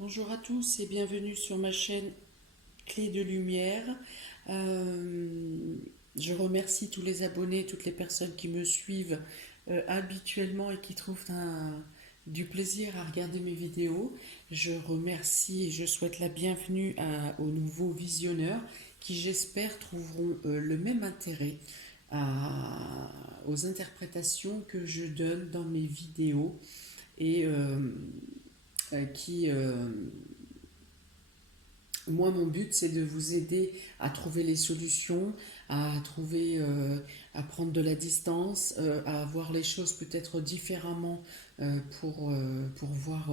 Bonjour à tous et bienvenue sur ma chaîne Clé de Lumière. Euh, je remercie tous les abonnés, toutes les personnes qui me suivent habituellement et qui trouvent du plaisir à regarder mes vidéos. Je remercie et je souhaite la bienvenue aux nouveaux visionneurs qui, j'espère, trouveront le même intérêt aux interprétations que je donne dans mes vidéos et qui moi, mon but, c'est de vous aider à trouver les solutions, à prendre de la distance, à voir les choses peut-être différemment pour voir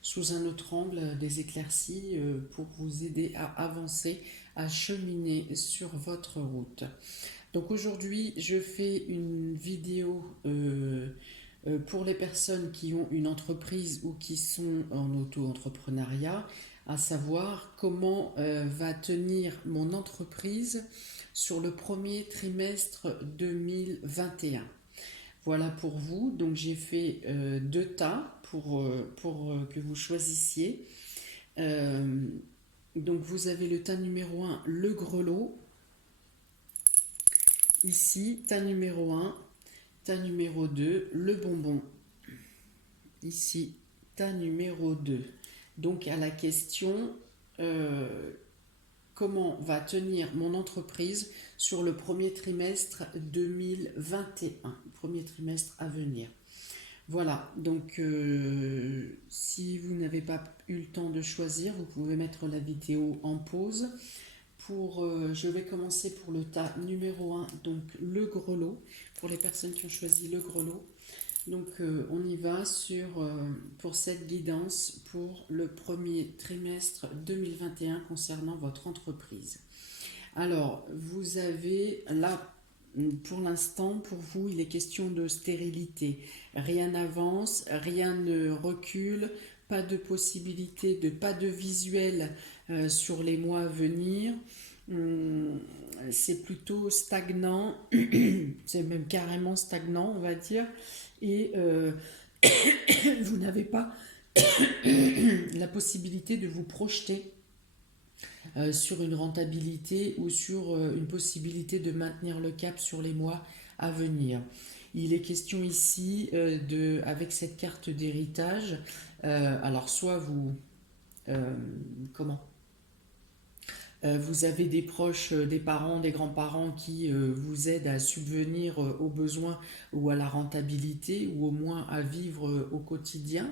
sous un autre angle des éclaircies, pour vous aider à avancer, à cheminer sur votre route. Donc aujourd'hui, je fais une vidéo pour les personnes qui ont une entreprise ou qui sont en auto-entrepreneuriat, à savoir comment va tenir mon entreprise sur le premier trimestre 2021. Voilà pour vous. Donc j'ai fait deux tas pour que vous choisissiez. Euh, donc vous avez le tas numéro un, le grelot. Ici, tas numéro un, tas numéro 2, le bonbon. Ici, tas numéro 2. Donc à la question euh, comment va tenir mon entreprise sur le premier trimestre 2021, premier trimestre à venir. Voilà, donc si vous n'avez pas eu le temps de choisir, vous pouvez mettre la vidéo en pause. Je vais commencer pour le tas numéro un, donc le grelot, pour les personnes qui ont choisi le grelot. Donc on y va pour cette guidance pour le premier trimestre 2021 concernant votre entreprise. Alors, vous avez là, pour l'instant, pour vous, il est question de stérilité. Rien n'avance, rien ne recule, pas de possibilité, pas de visuel sur les mois à venir. Hum, c'est plutôt stagnant, c'est même carrément stagnant, on va dire. Et vous n'avez pas la possibilité de vous projeter sur une rentabilité ou sur une possibilité de maintenir le cap sur les mois à venir. Il est question ici avec cette carte d'héritage, alors soit vous, euh, comment vous avez des proches, des parents, des grands-parents qui vous aident à subvenir aux besoins ou à la rentabilité ou au moins à vivre au quotidien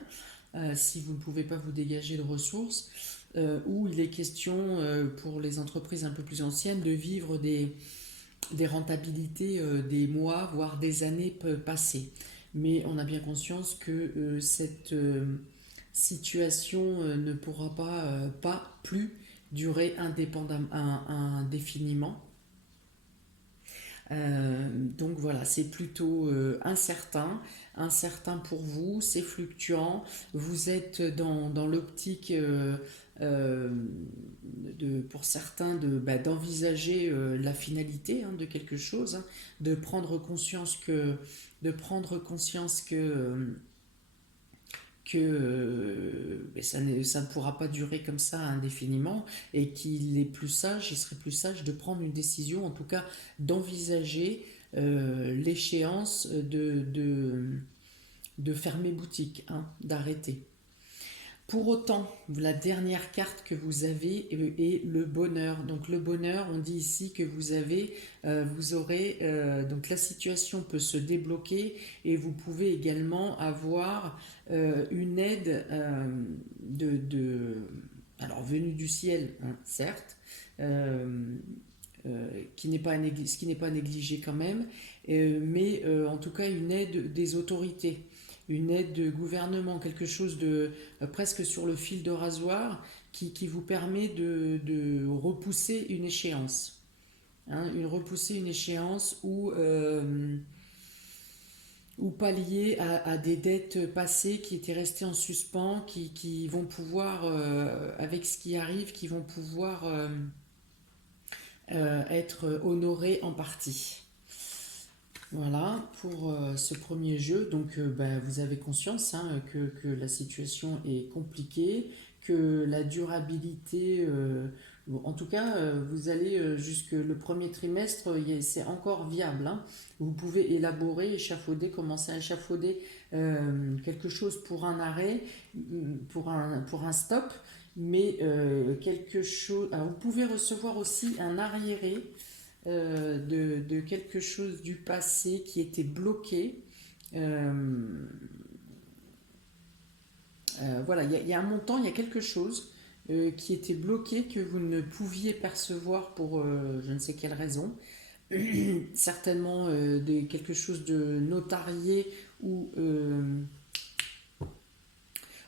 si vous ne pouvez pas vous dégager de ressources. Ou il est question pour les entreprises un peu plus anciennes de vivre des rentabilités des mois, voire des années passées. Mais on a bien conscience que cette situation ne pourra pas plus durer indéfiniment. Donc voilà, c'est plutôt incertain pour vous, c'est fluctuant. Vous êtes dans l'optique euh, pour certains d'envisager la finalité de quelque chose, de prendre conscience que ça ne pourra pas durer comme ça indéfiniment et il serait plus sage de prendre une décision, en tout cas d'envisager l'échéance de fermer boutique, d'arrêter. Pour autant, la dernière carte que vous avez est le bonheur. Donc le bonheur, on dit ici que vous aurez, donc la situation peut se débloquer et vous pouvez également avoir une aide alors venue du ciel, certes, euh, ce qui n'est pas négligé quand même, mais en tout cas une aide des autorités, une aide de gouvernement, quelque chose de presque sur le fil de rasoir qui vous permet de repousser une échéance. Repousser une échéance ou pallier à des dettes passées qui étaient restées en suspens, qui vont pouvoir, avec ce qui arrive, qui vont pouvoir être honorées en partie. Voilà pour ce premier jeu. Donc, vous avez conscience hein, que la situation est compliquée, que la durabilité, bon, en tout cas, vous allez jusque le premier trimestre, c'est encore viable. Hein. Vous pouvez élaborer, échafauder, commencer à échafauder quelque chose pour un arrêt, pour un stop, mais quelque chose. Alors, vous pouvez recevoir aussi un arriéré de quelque chose du passé qui était bloqué. Euh, voilà, il y a un montant, il y a quelque chose qui était bloqué que vous ne pouviez percevoir pour je ne sais quelle raison. Certainement quelque chose de notarié ou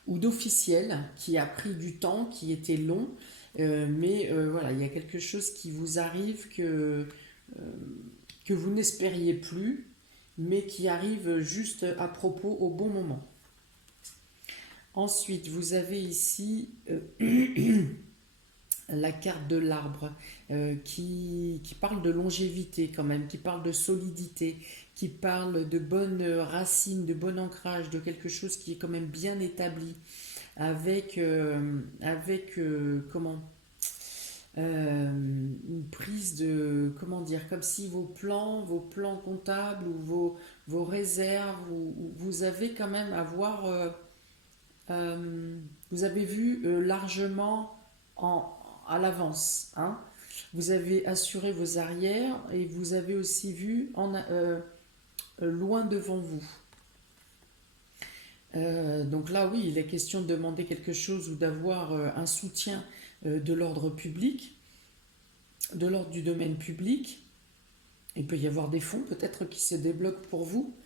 d'officiel qui a pris du temps, qui était long. Mais voilà, il y a quelque chose qui vous arrive que vous n'espériez plus, mais qui arrive juste à propos au bon moment. Ensuite, vous avez ici la carte de l'arbre qui parle de longévité quand même, qui parle de solidité, qui parle de bonnes racines, de bon ancrage, de quelque chose qui est quand même bien établi, avec comment une prise de, comment dire, comme si vos plans comptables ou vos réserves, vous avez quand même à voir, vous avez vu largement à l'avance. Hein. Vous avez assuré vos arrières et vous avez aussi vu loin devant vous. Donc là, oui, il est question de demander quelque chose ou d'avoir un soutien de l'ordre public, de l'ordre du domaine public. Il peut y avoir des fonds peut-être qui se débloquent pour vous.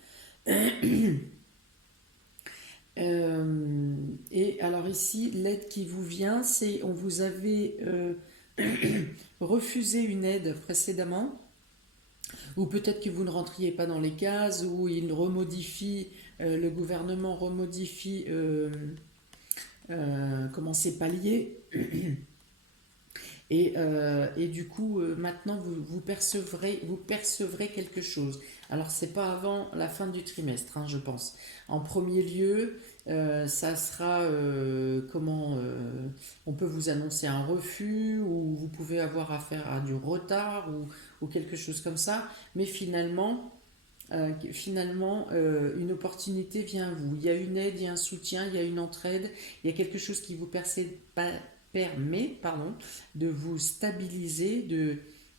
Et alors ici, l'aide qui vous vient, c'est on vous avait refusé une aide précédemment, ou peut-être que vous ne rentriez pas dans les cases, ou il remodifie, le gouvernement remodifie comment c'est palier. Et du coup, maintenant, vous percevrez quelque chose. Alors, c'est pas avant la fin du trimestre, hein, je pense. En premier lieu, ça sera comment on peut vous annoncer un refus ou vous pouvez avoir affaire à du retard ou quelque chose comme ça. Mais une opportunité vient à vous. Il y a une aide, il y a un soutien, il y a une entraide, il y a quelque chose qui vous permet de vous stabiliser,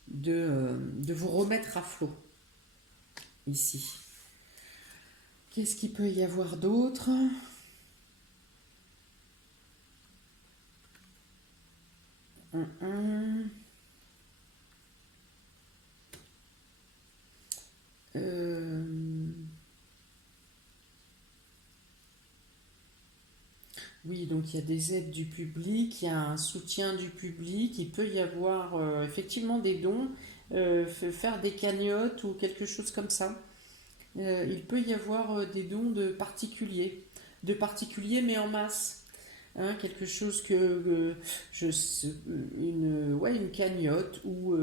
de vous remettre à flot ici. Qu'est-ce qu'il peut y avoir d'autre? Hum, hum. Euh, Oui, donc il y a des aides du public, il y a un soutien du public, il peut y avoir effectivement des dons, faire des cagnottes ou quelque chose comme ça. Il peut y avoir des dons de particuliers mais en masse. Hein, quelque chose ouais, une cagnotte ou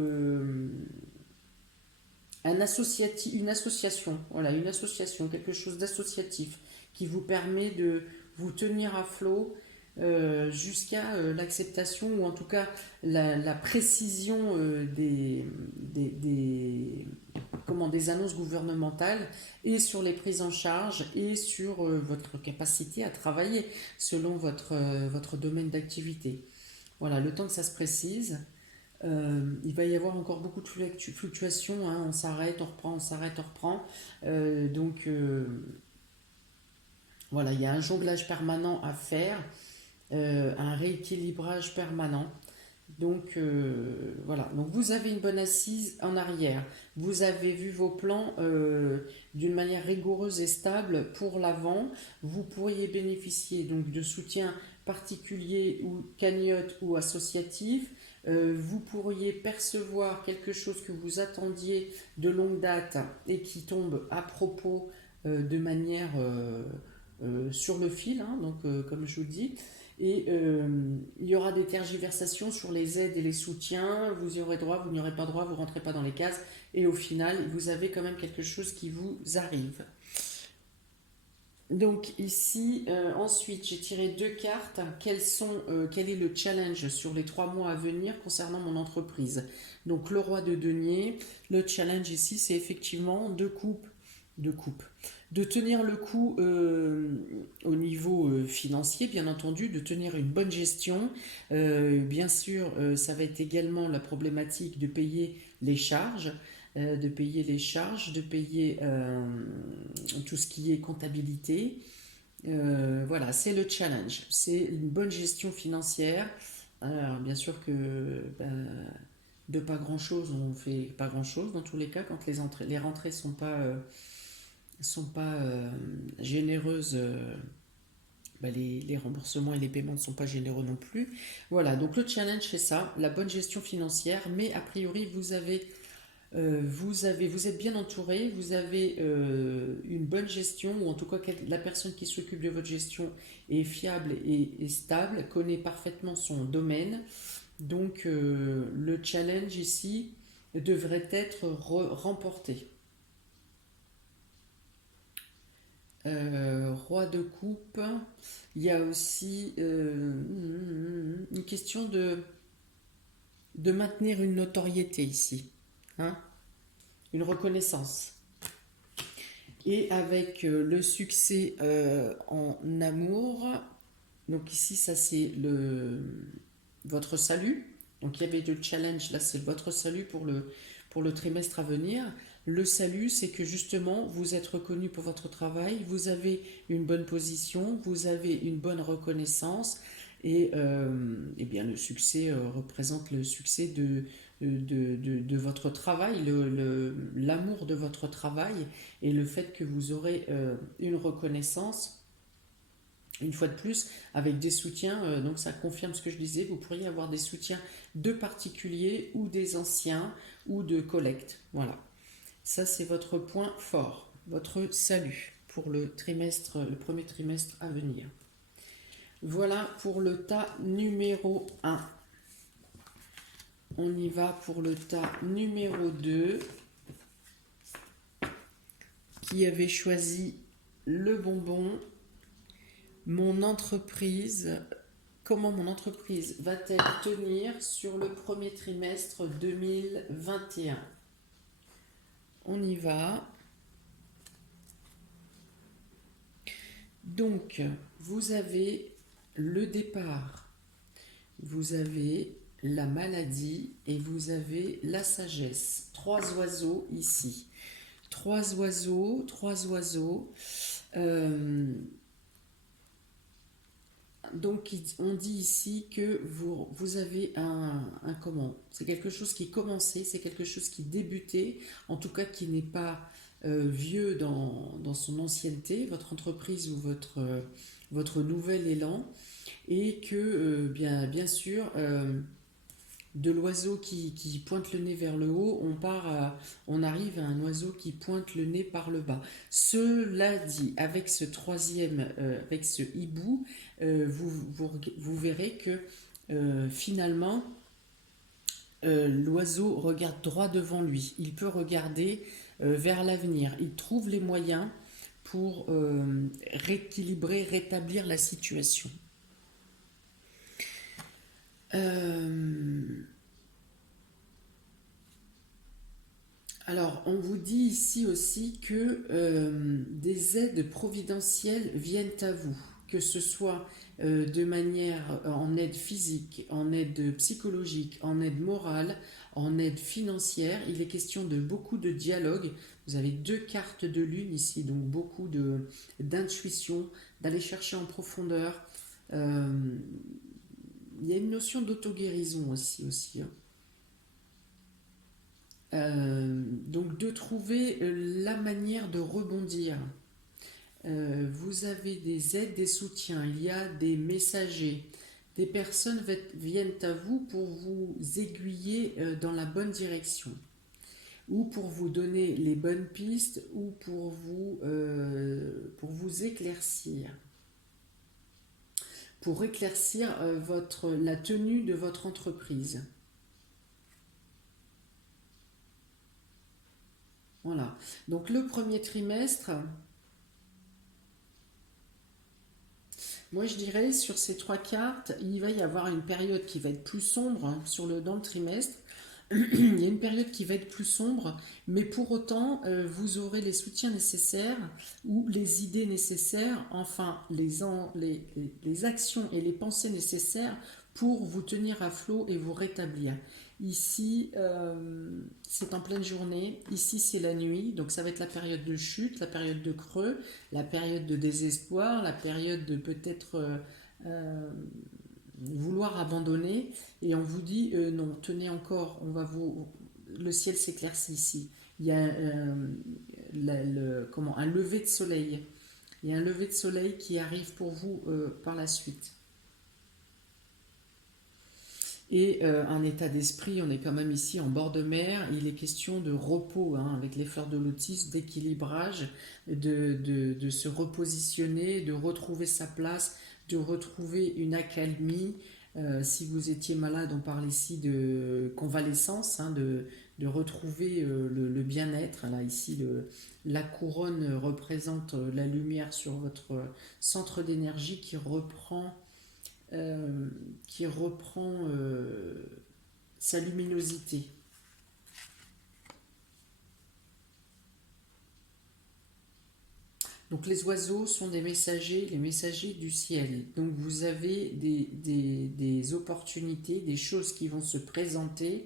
une association, voilà, une association, quelque chose d'associatif qui vous permet de vous tenir à flot jusqu'à l'acceptation ou en tout cas la précision des annonces gouvernementales et sur les prises en charge et sur votre capacité à travailler selon votre domaine d'activité. Voilà, le temps que ça se précise, il va y avoir encore beaucoup de fluctuations. Hein, on s'arrête, on reprend, on s'arrête, on reprend. Voilà, il y a un jonglage permanent à faire, un rééquilibrage permanent. Donc voilà, donc vous avez une bonne assise en arrière. Vous avez vu vos plans d'une manière rigoureuse et stable pour l'avant. Vous pourriez bénéficier donc de soutien particulier ou cagnotte ou associatif. Vous pourriez percevoir quelque chose que vous attendiez de longue date et qui tombe à propos de manière sur le fil, hein, donc comme je vous dis. Et il y aura des tergiversations sur les aides et les soutiens, vous y aurez droit, vous n'y aurez pas droit, vous ne rentrez pas dans les cases, et au final, vous avez quand même quelque chose qui vous arrive. Donc ici, ensuite, j'ai tiré deux cartes. Quel est le challenge sur les 3 mois à venir concernant mon entreprise? Donc le roi de denier, le challenge ici, c'est effectivement de coupe. De tenir le coup au niveau financier, bien entendu, de tenir une bonne gestion. Bien sûr, ça va être également la problématique de payer les charges, de payer tout ce qui est comptabilité. Voilà, c'est le challenge. C'est une bonne gestion financière. Alors, bien sûr que de pas grand-chose, on fait pas grand-chose dans tous les cas quand les rentrées sont pas généreuses. Les remboursements et les paiements ne sont pas généreux non plus. Voilà, donc le challenge c'est ça, la bonne gestion financière, mais a priori vous êtes bien entouré, vous avez une bonne gestion, ou en tout cas la personne qui s'occupe de votre gestion est fiable et stable, connaît parfaitement son domaine. Donc le challenge ici devrait être remporté. Roi de coupe, il y a aussi une question de maintenir une notoriété ici, hein, une reconnaissance. Et avec le succès en amour, donc ici ça c'est votre salut. Donc il y avait le challenge, là c'est votre salut pour le trimestre à venir. Le salut, c'est que justement vous êtes reconnu pour votre travail, vous avez une bonne position, vous avez une bonne reconnaissance et bien le succès représente le succès de votre travail, l'amour de votre travail et le fait que vous aurez une reconnaissance une fois de plus, avec des soutiens, donc ça confirme ce que je disais, vous pourriez avoir des soutiens de particuliers ou des anciens ou de collecte. Voilà. Ça, c'est votre point fort, votre salut pour le premier trimestre à venir. Voilà pour le tas numéro 1. On y va pour le tas numéro 2, qui avait choisi le bonbon. Comment mon entreprise va-t-elle tenir sur le premier trimestre 2021? On y va. Donc, vous avez le départ, vous avez la maladie et vous avez la sagesse. 3 oiseaux ici. 3 oiseaux. Donc, on dit ici que vous avez comment? C'est quelque chose qui commençait, c'est quelque chose qui débutait, en tout cas qui n'est pas vieux dans son ancienneté, votre entreprise ou votre nouvel élan, et que, bien sûr, de l'oiseau qui pointe le nez vers le haut, on arrive à un oiseau qui pointe le nez par le bas. Cela dit, avec avec ce hibou, vous verrez que finalement, l'oiseau regarde droit devant lui. Il peut regarder vers l'avenir. Il trouve les moyens pour rétablir la situation. Alors, on vous dit ici aussi que des aides providentielles viennent à vous, que ce soit de manière en aide physique, en aide psychologique, en aide morale, en aide financière. Il est question de beaucoup de dialogue. Vous avez 2 cartes de lune ici, donc beaucoup d'intuition, d'aller chercher en profondeur. Il y a une notion d'auto-guérison aussi, hein. Donc de trouver la manière de rebondir. Vous avez des aides, des soutiens, il y a des messagers, des personnes viennent à vous pour vous aiguiller dans la bonne direction, ou pour vous donner les bonnes pistes, ou pour vous éclaircir. pour éclaircir la tenue de votre entreprise. Voilà. Donc le premier trimestre, moi je dirais sur ces trois cartes, il va y avoir une période qui va être plus sombre dans le trimestre. Il y a une période qui va être plus sombre, mais pour autant, vous aurez les soutiens nécessaires ou les idées nécessaires, enfin les actions et les pensées nécessaires pour vous tenir à flot et vous rétablir. Ici, c'est en pleine journée, ici c'est la nuit, donc ça va être la période de chute, la période de creux, la période de désespoir, la période de peut-être vouloir abandonner, et on vous dit non, tenez encore, le ciel s'éclaircit ici. Il y a un lever de soleil. Il y a un lever de soleil qui arrive pour vous par la suite. Et un état d'esprit, on est quand même ici en bord de mer, il est question de repos, hein, avec les fleurs de lotus, d'équilibrage, de se repositionner, de retrouver sa place, de retrouver une accalmie. Si vous étiez malade, on parle ici de convalescence, hein, de retrouver le bien-être. Là, ici, la couronne représente la lumière sur votre centre d'énergie qui reprend sa luminosité. Donc les oiseaux sont les messagers du ciel. Donc vous avez des opportunités, des choses qui vont se présenter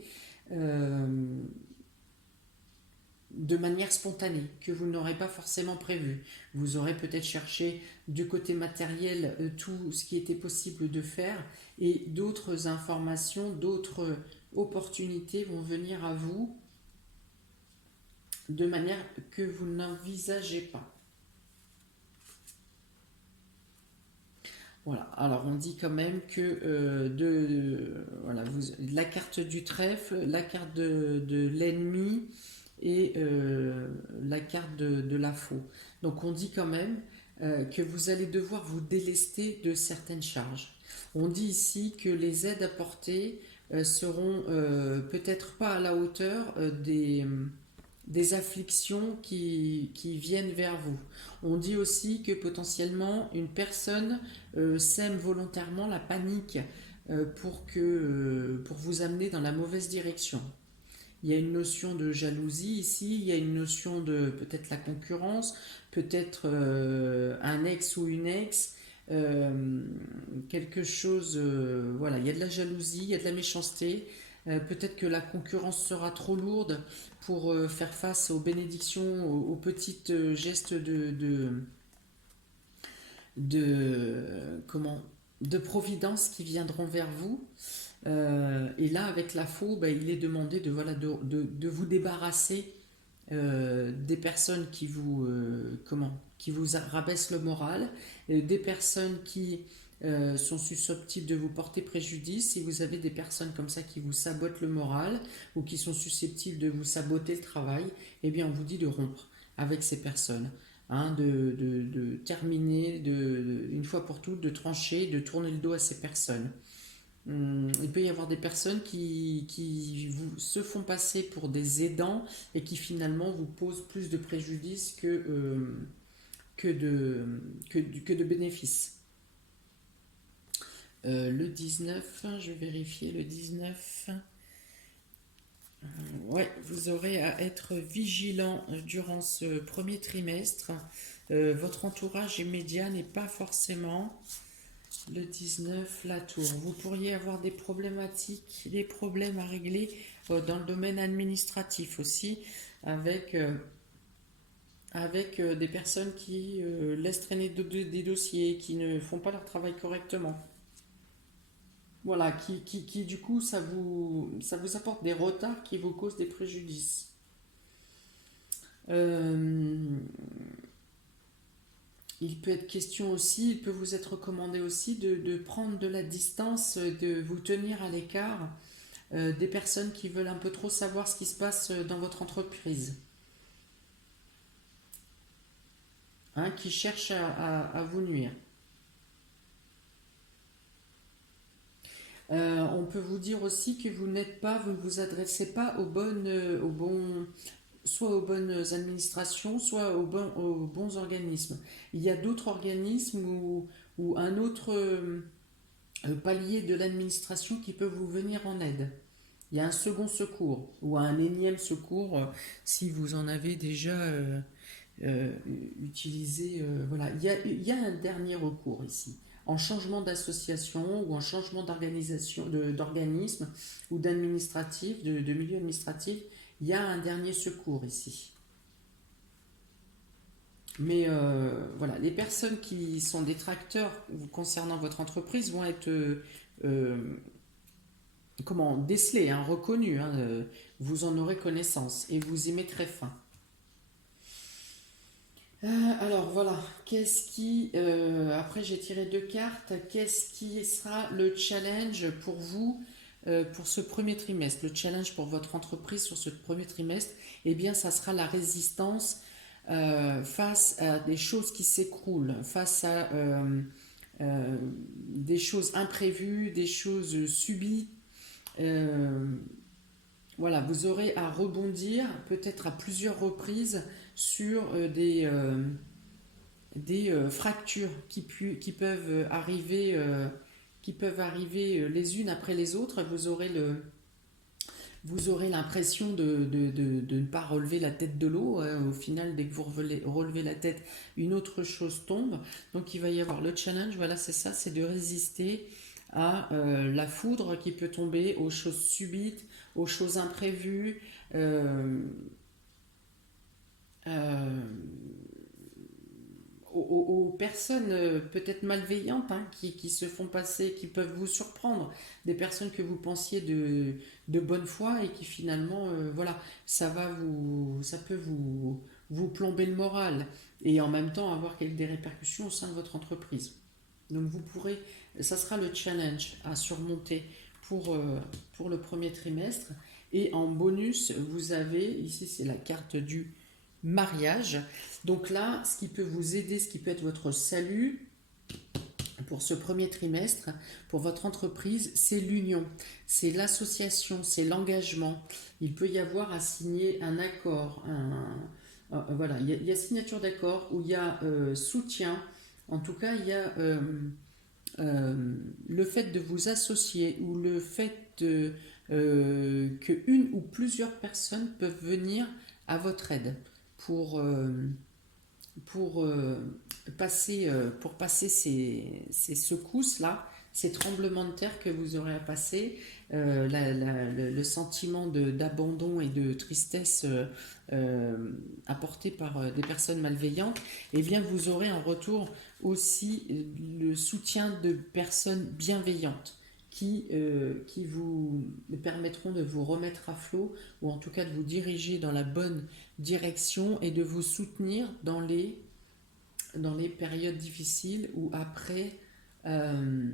de manière spontanée, que vous n'aurez pas forcément prévu. Vous aurez peut-être cherché du côté matériel tout ce qui était possible de faire, et d'autres informations, d'autres opportunités vont venir à vous de manière que vous n'envisagez pas. Voilà, alors on dit quand même que voilà, la carte du trèfle, la carte de l'ennemi et la carte de la faux. Donc on dit quand même que vous allez devoir vous délester de certaines charges. On dit ici que les aides apportées seront peut-être pas à la hauteur des afflictions qui viennent vers vous. On dit aussi que potentiellement une personne sème volontairement la panique pour vous amener dans la mauvaise direction. Il y a une notion de jalousie ici, il y a une notion de peut-être la concurrence, peut-être un ex ou une ex, quelque chose, voilà, il y a de la jalousie, il y a de la méchanceté, peut-être que la concurrence sera trop lourde pour faire face aux bénédictions, aux petits gestes de providence qui viendront vers vous. Et là, avec la faux, il est demandé de vous débarrasser des personnes qui vous rabaissent le moral, des personnes qui sont susceptibles de vous porter préjudice. Si vous avez des personnes comme ça qui vous sabotent le moral ou qui sont susceptibles de vous saboter le travail, eh bien on vous dit de rompre avec ces personnes. Hein, de terminer une fois pour toutes, de trancher, de tourner le dos à ces personnes. Il peut y avoir des personnes qui se font passer pour des aidants et qui finalement vous posent plus de préjudice que de bénéfices. Le 19, je vais vérifier le 19. Ouais, vous aurez à être vigilant durant ce premier trimestre. Votre entourage immédiat n'est pas forcément... Le 19, la tour. Vous pourriez avoir des problématiques, des problèmes à régler dans le domaine administratif aussi, avec des personnes qui laissent traîner des dossiers, qui ne font pas leur travail correctement. Voilà, qui du coup, ça vous apporte des retards qui vous causent des préjudices. Il peut être question aussi, il peut vous être recommandé aussi de prendre de la distance, de vous tenir à l'écart des personnes qui veulent un peu trop savoir ce qui se passe dans votre entreprise. Hein, qui cherchent à vous nuire. On peut vous dire aussi que vous ne vous adressez pas soit aux bonnes administrations, soit aux bons organismes. Il y a d'autres organismes ou un autre palier de l'administration qui peut vous venir en aide. Il y a un second secours ou un énième secours si vous en avez déjà euh, utilisé. Voilà, il y a un dernier recours ici. En changement d'association ou en changement d'organisme ou d'administratif, de milieu administratif, il y a un dernier secours ici. Mais voilà, les personnes qui sont détracteurs concernant votre entreprise vont être euh, comment décelés, hein, reconnus. Hein, vous en aurez connaissance et vous y mettrez fin. Alors voilà, après j'ai tiré deux cartes, qu'est-ce qui sera le challenge pour vous pour ce premier trimestre? Le challenge pour votre entreprise sur ce premier trimestre, eh bien ça sera la résistance face à des choses qui s'écroulent, face à des choses imprévues, des choses subies. Euh, voilà, vous aurez à rebondir peut-être à plusieurs reprises sur des fractures qui peuvent arriver les unes après les autres. Vous aurez l'impression de ne pas relever la tête de l'eau. Au final, dès que vous relevez la tête, une autre chose tombe. Donc il va y avoir le challenge, voilà, c'est ça, c'est de résister à la foudre qui peut tomber, aux choses subites, aux choses imprévues. euh, euh, aux personnes peut-être malveillantes hein, qui se font passer, qui peuvent vous surprendre, des personnes que vous pensiez de bonne foi et qui finalement, voilà, ça peut vous plomber le moral et en même temps avoir des répercussions au sein de votre entreprise. Donc vous pourrez, ça sera le challenge à surmonter pour le premier trimestre. Et en bonus, vous avez, ici c'est la carte du mariage. Donc là, ce qui peut vous aider, ce qui peut être votre salut pour ce premier trimestre, pour votre entreprise, c'est l'union, c'est l'association, c'est l'engagement. Il peut y avoir à signer un accord, voilà, il y a signature d'accord où il y a soutien. En tout cas, il y a le fait de vous associer ou le fait que une ou plusieurs personnes peuvent venir à votre aide pour, pour, pour passer ces secousses-là, ces tremblements de terre que vous aurez à passer, le sentiment d'abandon et de tristesse apporté par des personnes malveillantes, eh bien vous aurez en retour aussi le soutien de personnes bienveillantes qui vous permettront de vous remettre à flot ou en tout cas de vous diriger dans la bonne direction et de vous soutenir dans les périodes difficiles ou après euh,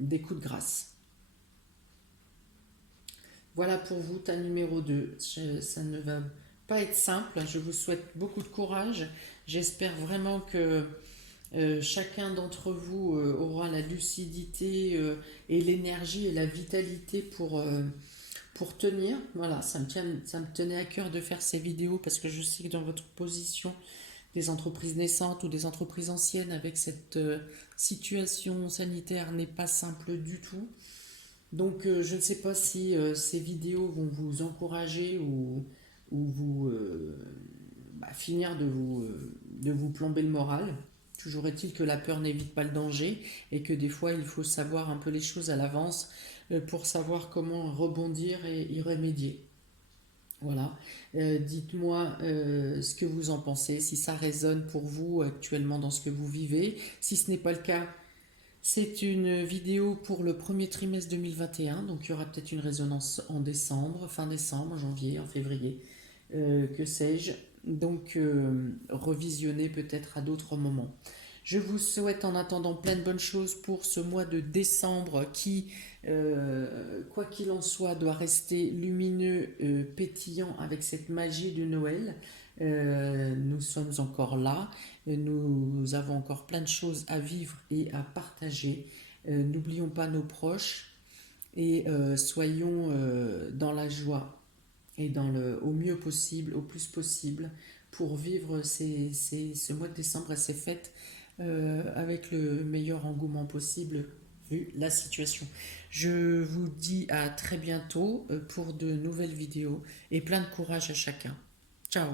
des coups de grâce. Voilà pour vous, ta numéro 2. Ça ne va pas être simple. Je vous souhaite beaucoup de courage. J'espère vraiment que chacun d'entre vous aura la lucidité et l'énergie et la vitalité pour tenir. Voilà, ça me tenait à cœur de faire ces vidéos parce que je sais que dans votre position, des entreprises naissantes ou des entreprises anciennes avec cette situation sanitaire n'est pas simple du tout. Donc je ne sais pas si ces vidéos vont vous encourager ou vous finir de vous plomber le moral. Toujours est-il que la peur n'évite pas le danger et que des fois il faut savoir un peu les choses à l'avance pour savoir comment rebondir et y remédier. Voilà. Dites-moi ce que vous en pensez, si ça résonne pour vous actuellement dans ce que vous vivez. Si ce n'est pas le cas, c'est une vidéo pour le premier trimestre 2021, donc il y aura peut-être une résonance en décembre, fin décembre, janvier, en février, que sais-je. Donc revisionnez peut-être à d'autres moments. Je vous souhaite en attendant plein de bonnes choses pour ce mois de décembre qui, quoi qu'il en soit, doit rester lumineux, pétillant avec cette magie de Noël. Nous sommes encore là, nous avons encore plein de choses à vivre et à partager. N'oublions pas nos proches, et soyons dans la joie et au mieux possible, au plus possible, pour vivre ce mois de décembre et ces fêtes avec le meilleur engouement possible vu la situation. Je vous dis à très bientôt pour de nouvelles vidéos et plein de courage à chacun. Ciao!